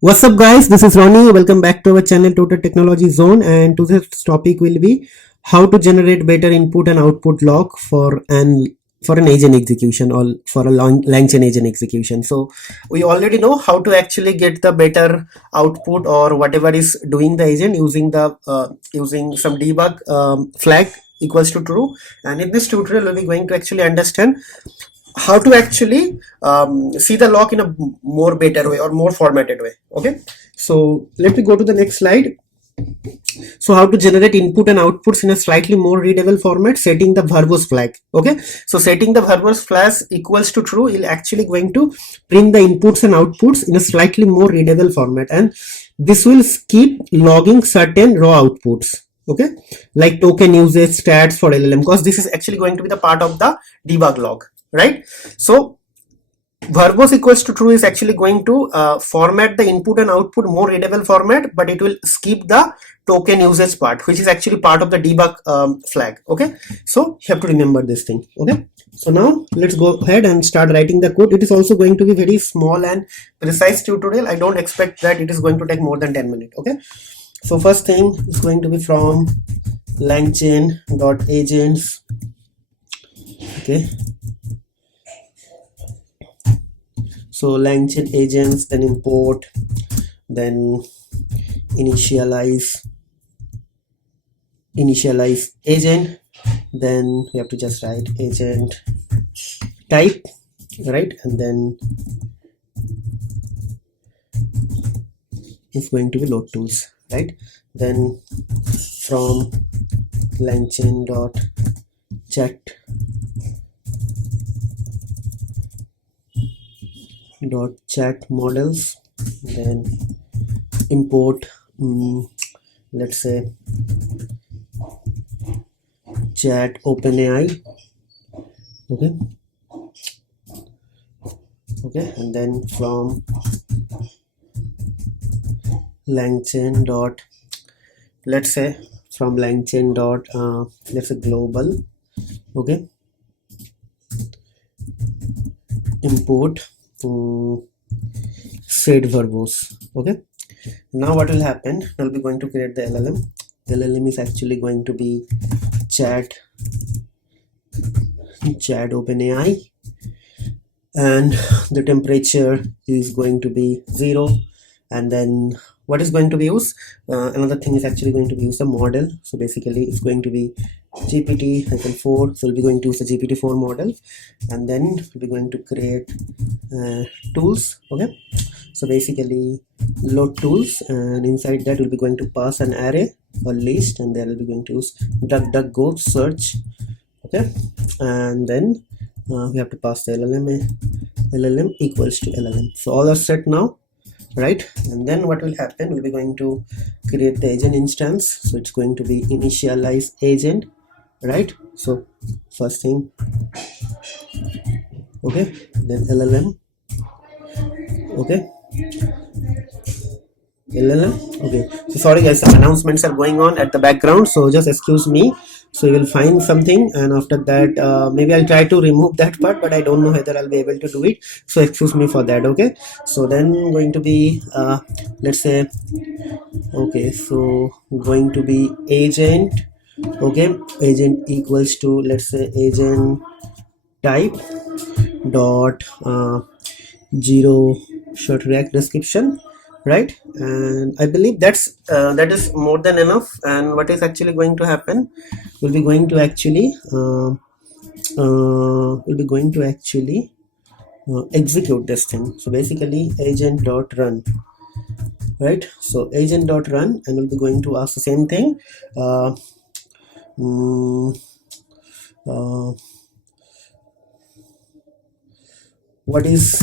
What's up guys, this is Ronnie. Welcome back to our channel Total Technology Zone, and today's topic will be how to generate better input and output log for an agent execution or for a Langchain agent execution. So we already know how to actually get the better output or whatever is doing the agent using the using some debug flag equals to true. And in this tutorial we'll be going to actually understand how to actually see the log in a more better way or more formatted way. Okay, so let me go to the next slide. So how to generate input and outputs in a slightly more readable format, setting the verbose flag. Okay, so setting the verbose flag equals to true is actually going to print the inputs and outputs in a slightly more readable format, and this will skip logging certain raw outputs. Okay, like token usage stats for LLM, because this is actually going to be the part of the debug log, right? So verbose equals to true is actually going to format the input and output more readable format, but it will skip the token usage part, which is actually part of the debug flag. Okay, so you have to remember this thing. Okay, so now let's go ahead and start writing the code. It is also going to be very small and precise tutorial. I don't expect that it is going to take more than 10 minutes. Okay, so first thing is going to be from langchain.agents. Okay, so Langchain agents, then import, then initialize agent, then we have to just write agent type, right? And then it's going to be load tools, right? Then from Langchain dot chat models, then import let's say chat OpenAI. Okay, and then from Langchain dot, let's say from Langchain dot let's say global. Okay, import said verbose. Okay, now what will happen, we'll be going to create the LLM is actually going to be chat OpenAI, and the temperature is going to be 0. And then what is going to be used, another thing is actually going to be use a model. So basically it's going to be GPT-4. So we'll be going to use the GPT-4 model, and then we'll be going to create tools. Okay, so basically load tools, and inside that we'll be going to pass an array or list, and there we'll be going to use DuckDuckGo search. Okay, and then we have to pass the LLM equals to LLM. So all are set now, right? And then what will happen, we'll be going to create the agent instance. So it's going to be initialize agent, right? So first thing, okay, then LLM. Okay, okay, so sorry guys, some announcements are going on at the background, so just excuse me. So you will find something, and after that maybe I'll try to remove that part, but I don't know whether I'll be able to do it, so excuse me for that. Okay, so then going to be let's say, okay, so going to be agent. Okay, agent equals to, let's say, agent type dot 0 short react description, right? And I believe that is more than enough. And what is actually going to happen, we'll be going to actually execute this thing. So basically agent dot run, right? So agent dot run, and we'll be going to ask the same thing. What is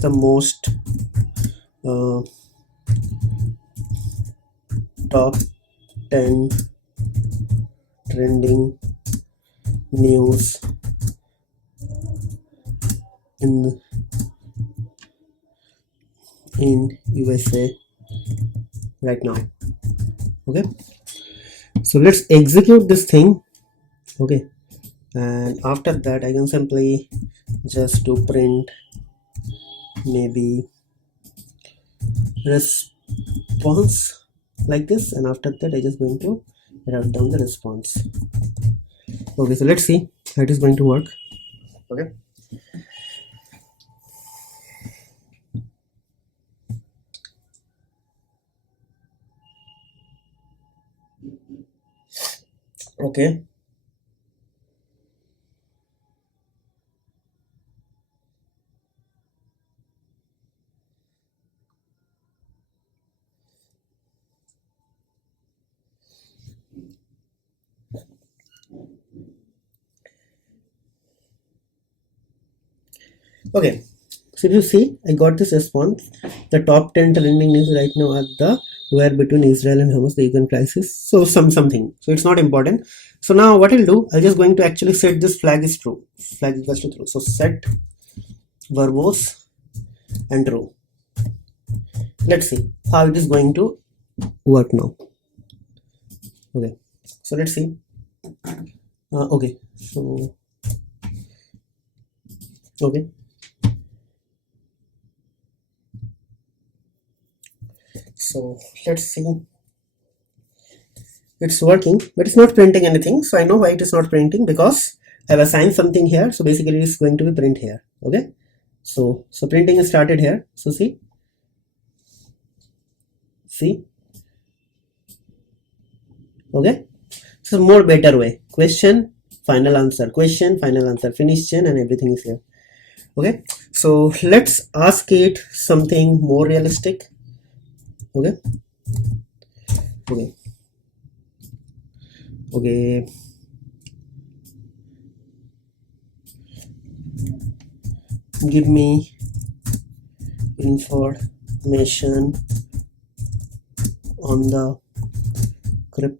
the most top 10 trending news in USA right now? Okay, so let's execute this thing. Okay, and after that I can simply just do print maybe response like this, and after that I just going to write down the response. Okay, so let's see how it is going to work. Okay, okay, okay. So if you see, I got this response. The top 10 trending news right now are the war between Israel and Hamas, the Ukraine crisis. So something. So it's not important. So now what I'll do, I'll just going to actually set this flag is true. Flag equals to true. So set verbose and true. Let's see how it is going to work now. Okay. So let's see. Okay. So okay. So let's see, it's working, but it's not printing anything. So I know why it is not printing, because I have assigned something here. So basically it's going to be print here. Okay, so printing is started here. So see, okay, so more better way, question final answer, question final answer, finish chain, and everything is here. Okay, so let's ask it something more realistic. Okay, give me information on the crypto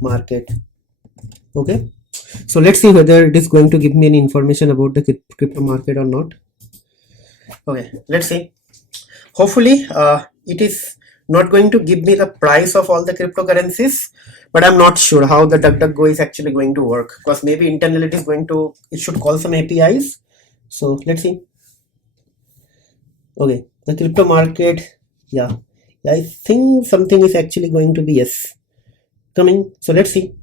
market. Okay, so let's see whether it is going to give me any information about the crypto market or not. Okay, let's see. Hopefully it is not going to give me the price of all the cryptocurrencies, but I'm not sure how the DuckDuckGo is actually going to work, because maybe internally it should call some APIs. So let's see. Okay, the crypto market, yeah, I think something is actually going to be yes coming. So let's see,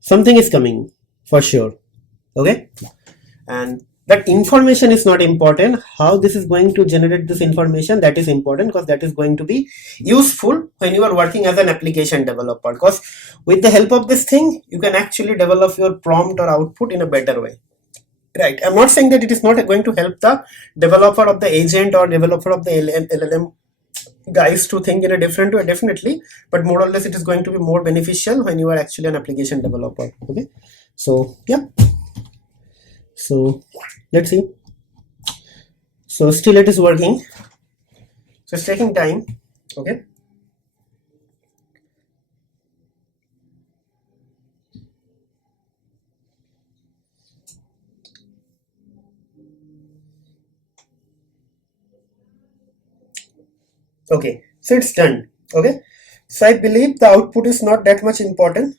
something is coming for sure. Okay, and that information is not important. How this is going to generate this information, that is important, because that is going to be useful when you are working as an application developer, because with the help of this thing you can actually develop your prompt or output in a better way. Right, I'm not saying that it is not going to help the developer of the agent or developer of the LLM guys to think in a different way, definitely, but more or less it is going to be more beneficial when you are actually an application developer. Okay, so yeah, so let's see. So still it is working, so it's taking time. Okay, okay, so it's done. Okay, so I believe the output is not that much important,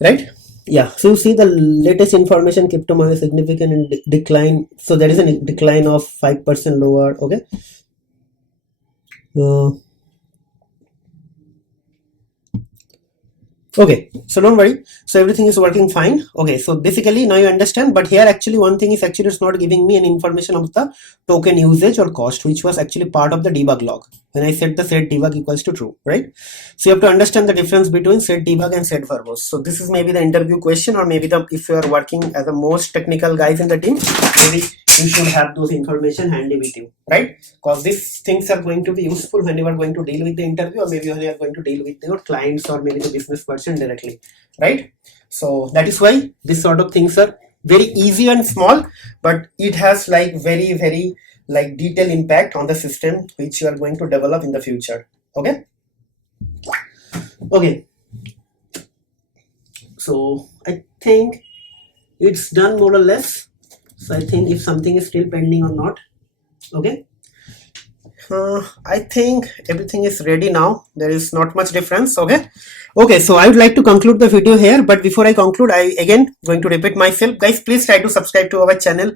right? Yeah, so you see the latest information, crypto market significant in decline. So there is a decline of 5% lower. Okay, okay, so don't worry, so everything is working fine. Okay, so basically now you understand, but here actually one thing is actually it's not giving me an information of the token usage or cost, which was actually part of the debug log when I set the set debug equals to true, right? So you have to understand the difference between set debug and set verbose. So this is maybe the interview question, or maybe if you are working as the most technical guys in the team, maybe you should have those information handy with you, right? Because these things are going to be useful when you are going to deal with the interview, or maybe when you are going to deal with your clients or maybe the business person directly, right? So that is why this sort of things are very easy and small, but it has like very like detailed impact on the system which you are going to develop in the future. Okay, okay, so I think it's done more or less. So I think if something is still pending or not. Okay, I think everything is ready now. There is not much difference. Okay, so I would like to conclude the video here, but before I conclude, I again going to repeat myself. Guys, please try to subscribe to our channel,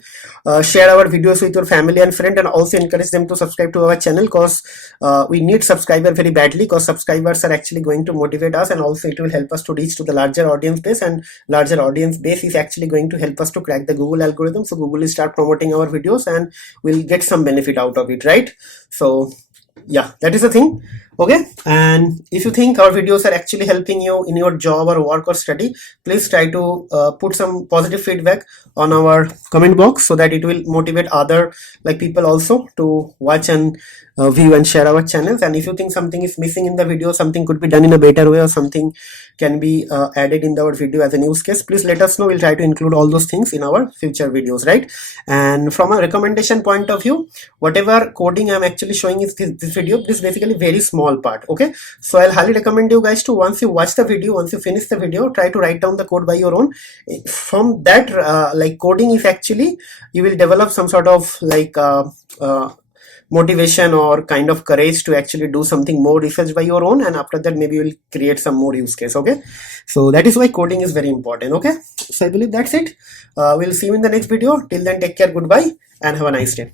share our videos with your family and friend, and also encourage them to subscribe to our channel, because we need subscriber very badly, because subscribers are actually going to motivate us, and also it will help us to reach to the larger audience base, and larger audience base is actually going to help us to crack the Google algorithm. So Google will start promoting our videos and we'll get some benefit out of it, right? So yeah, that is the thing. Okay, and if you think our videos are actually helping you in your job or work or study, please try to put some positive feedback on our comment box, so that it will motivate other like people also to watch and view and share our channels. And if you think something is missing in the video, something could be done in a better way, or something can be added in our video as a use case, please let us know. We'll try to include all those things in our future videos, right? And from a recommendation point of view, whatever coding I'm actually showing is this video, this is basically very small part. Okay, so I'll highly recommend you guys to, once you watch the video, once you finish the video, try to write down the code by your own. From that like coding is actually, you will develop some sort of like motivation or kind of courage to actually do something more research by your own, and after that maybe you will create some more use case. Okay, so that is why coding is very important. Okay, so I believe that's it. We'll see you in the next video. Till then, take care, goodbye, and have a nice day.